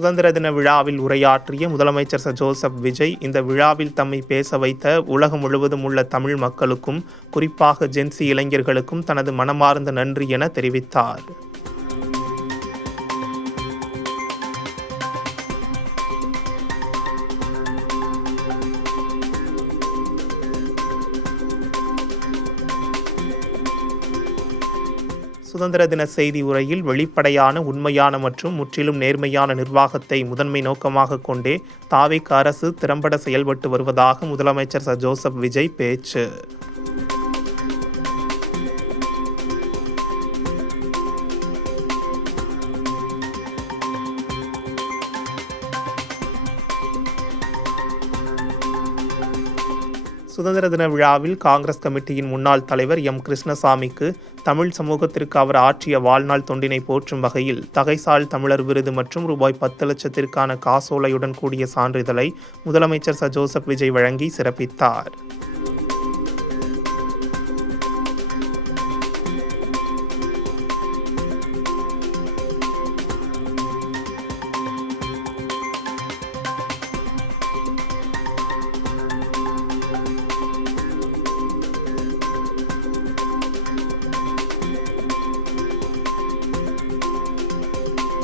சுதந்திர தின விழாவில் உரையாற்றிய முதலமைச்சர் ஜோசப் விஜய் இந்த விழாவில் தம்மை பேச வைத்த உலகம் முழுவதும் உள்ள தமிழ் மக்களுக்கும் குறிப்பாக ஜென்சி இளைஞர்களுக்கும் தனது மனமார்ந்த நன்றி என தெரிவித்தார். சுதந்திர தின செய்தி உரையில் வெளிப்படையான, உண்மையான மற்றும் முற்றிலும் நேர்மையான நிர்வாகத்தை முதன்மை நோக்கமாக கொண்டே தாவேக அரசு திறம்பட செயல்பட்டு வருவதாக முதலமைச்சர் ஜோசப் விஜய் பேச்சு. சுதந்திர தின விழாவில் காங்கிரஸ் கமிட்டியின் முன்னாள் தலைவர் எம். கிருஷ்ணசாமிக்கு தமிழ் சமூகத்திற்கு அவர் ஆற்றிய வாழ்நாள் தொண்டினை போற்றும் வகையில் தகைசால் தமிழர் விருது மற்றும் ரூபாய் 10 லட்சத்திற்கான காசோலையுடன் கூடிய சான்றிதழை முதலமைச்சர் ஜோசப் விஜய் வழங்கி சிறப்பித்தார்.